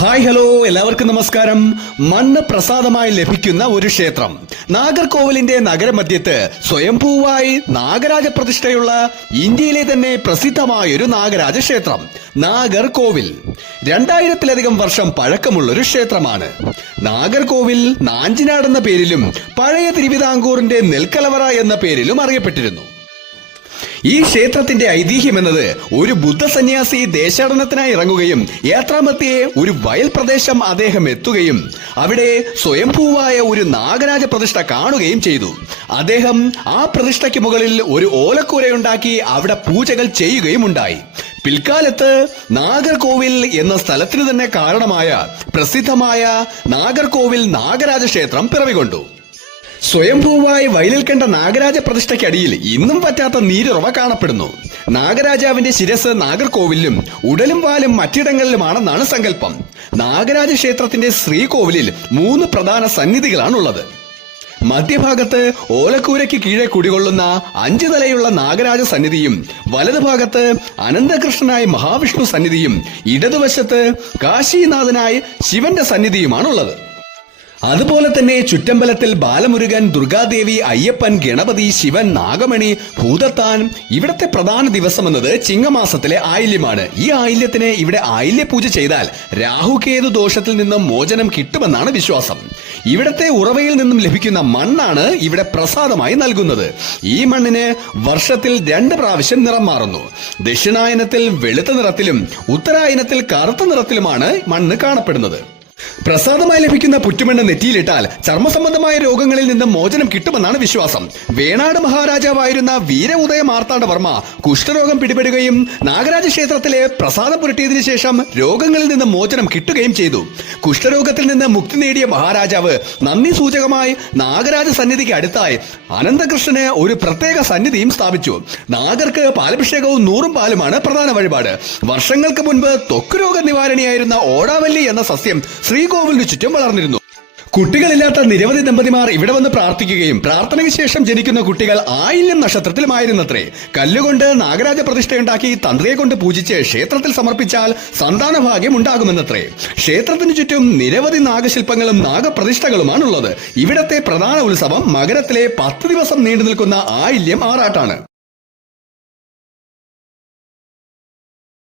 Hi hello എല്ലാവർക്കും നമസ്കാരം. മണ്ണ് പ്രസാദമായി ലഭിക്കുന്ന ഒരു ക്ഷേത്രം. നാഗർകോവിലിന്റെ നഗരമധ്യത്ത് സ്വയംഭൂവായി നാഗരാജ പ്രതിഷ്ഠയുള്ള ഇന്ത്യയിലെ തന്നെ പ്രസിദ്ധമായ ഒരു നാഗരാജ ക്ഷേത്രം നാഗർകോവിൽ 2000-ലധികം വർഷം പഴക്കമുള്ളൊരു ക്ഷേത്രമാണ്. നാഗർകോവിൽ നാഞ്ചിനാട് എന്ന പേരിലും പഴയ തിരുവിതാംകൂറിന്റെ നെൽക്കലവറ എന്ന പേരിലും അറിയപ്പെട്ടിരുന്നു. ഈ ക്ഷേത്രത്തിന്റെ ഐതിഹ്യം എന്നത് ഒരു ബുദ്ധ സന്യാസി ദേശാടനത്തിനായി ഇറങ്ങുകയും യാത്രാമധ്യേ ഒരു വയൽ പ്രദേശം അദ്ദേഹം എത്തുകയും അവിടെ സ്വയംഭൂവായ ഒരു നാഗരാജ പ്രതിഷ്ഠ കാണുകയും ചെയ്തു. അദ്ദേഹം ആ പ്രതിഷ്ഠയ്ക്ക് മുകളിൽ ഒരു ഓലക്കൂരയുണ്ടാക്കി അവിടെ പൂജകൾ ചെയ്യുകയും ഉണ്ടായി. പിൽക്കാലത്ത് നാഗർകോവിൽ എന്ന സ്ഥലത്തിന് തന്നെ കാരണമായ പ്രസിദ്ധമായ നാഗർകോവിൽ നാഗരാജ ക്ഷേത്രം പിറവികൊണ്ടു. സ്വയംഭൂവായി വയലിൽ കണ്ട നാഗരാജ പ്രതിഷ്ഠയ്ക്കടിയിൽ ഇന്നും പറ്റാത്ത നീരുറവ കാണപ്പെടുന്നു. നാഗരാജാവിന്റെ ശിരസ് നാഗർകോവിലും ഉടലും വാലും മറ്റിടങ്ങളിലുമാണെന്നാണ് സങ്കല്പം. നാഗരാജ ക്ഷേത്രത്തിന്റെ ശ്രീകോവിലിൽ 3 പ്രധാന സന്നിധികളാണുള്ളത്. മധ്യഭാഗത്ത് ഓലക്കൂരയ്ക്ക് കീഴെ കുടികൊള്ളുന്ന 5 തലയുള്ള നാഗരാജ സന്നിധിയും വലതുഭാഗത്ത് അനന്തകൃഷ്ണനായ മഹാവിഷ്ണു സന്നിധിയും ഇടതുവശത്ത് കാശീനാഥനായ ശിവന്റെ സന്നിധിയുമാണുള്ളത്. അതുപോലെ തന്നെ ചുറ്റമ്പലത്തിൽ ബാലമുരുകൻ, ദുർഗാദേവി, അയ്യപ്പൻ, ഗണപതി, ശിവൻ, നാഗമണി, ഭൂതത്താൻ. ഇവിടത്തെ പ്രധാന ദിവസം എന്നത് ചിങ്ങമാസത്തിലെ ആയില്യമാണ്. ഈ ആയില്യത്തിന് ഇവിടെ ആയില്യ പൂജ ചെയ്താൽ രാഹുകേതു ദോഷത്തിൽ നിന്നും മോചനം കിട്ടുമെന്നാണ് വിശ്വാസം. ഇവിടത്തെ ഉറവയിൽ നിന്നും ലഭിക്കുന്ന മണ്ണാണ് ഇവിടെ പ്രസാദമായി നൽകുന്നത്. ഈ മണ്ണിന് വർഷത്തിൽ 2 പ്രാവശ്യം നിറം മാറുന്നു. ദക്ഷിണായനത്തിൽ വെളുത്ത നിറത്തിലും ഉത്തരായനത്തിൽ കറുത്ത നിറത്തിലുമാണ് മണ്ണ് കാണപ്പെടുന്നത്. പ്രസാദമായി ലഭിക്കുന്ന പുറ്റുമണ്ണ് നെറ്റിയിലിട്ടാൽ ചർമ്മസംബന്ധമായ രോഗങ്ങളിൽ നിന്ന് മോചനം കിട്ടുമെന്നാണ് വിശ്വാസം. വേണാട് മഹാരാജാവായിരുന്ന വീര ഉദയ മാർത്താണ്ഡവർമ്മ കുഷ്ഠരോഗം പിടിപെടുകയും നാഗരാജ ക്ഷേത്രത്തിലെ പ്രസാദം പുരട്ടിയതിനു ശേഷം രോഗങ്ങളിൽ നിന്ന് മോചനം കിട്ടുകയും ചെയ്തു. കുഷ്ഠരോഗത്തിൽ നിന്ന് മുക്തി നേടിയ മഹാരാജാവ് നന്ദി സൂചകമായി നാഗരാജ സന്നിധിക്ക് അടുത്തായി അനന്തകൃഷ്ണന് ഒരു പ്രത്യേക സന്നിധിയും സ്ഥാപിച്ചു. നാഗർക്ക് പാലഭിഷേകവും 100 പാലുമാണ് പ്രധാന വഴിപാട്. വർഷങ്ങൾക്ക് മുൻപ് ത്വക്ക് രോഗ നിവാരണിയായിരുന്ന ഓടാവല്ലി എന്ന സസ്യം ശ്രീകോവിലിന് ചുറ്റും വളർന്നിരുന്നു. കുട്ടികളില്ലാത്ത നിരവധി ദമ്പതിമാർ ഇവിടെ വന്ന് പ്രാർത്ഥിക്കുകയും പ്രാർത്ഥനയ്ക്ക് ശേഷം ജനിക്കുന്ന കുട്ടികൾ ആയില്യം നക്ഷത്രത്തിലുമായിരുന്നത്രേ. കല്ലുകൊണ്ട് നാഗരാജ പ്രതിഷ്ഠയുണ്ടാക്കി തന്ത്രിയെ കൊണ്ട് പൂജിച്ച് ക്ഷേത്രത്തിൽ സമർപ്പിച്ചാൽ സന്താനഭാഗ്യം ഉണ്ടാകുമെന്നത്രേ. ക്ഷേത്രത്തിനു ചുറ്റും നിരവധി നാഗശില്പങ്ങളും നാഗപ്രതിഷ്ഠകളുമാണുള്ളത്. ഇവിടത്തെ പ്രധാന ഉത്സവം മകരത്തിലെ 10 ദിവസം നീണ്ടു നിൽക്കുന്ന ആയില്യം ആറാട്ടാണ്.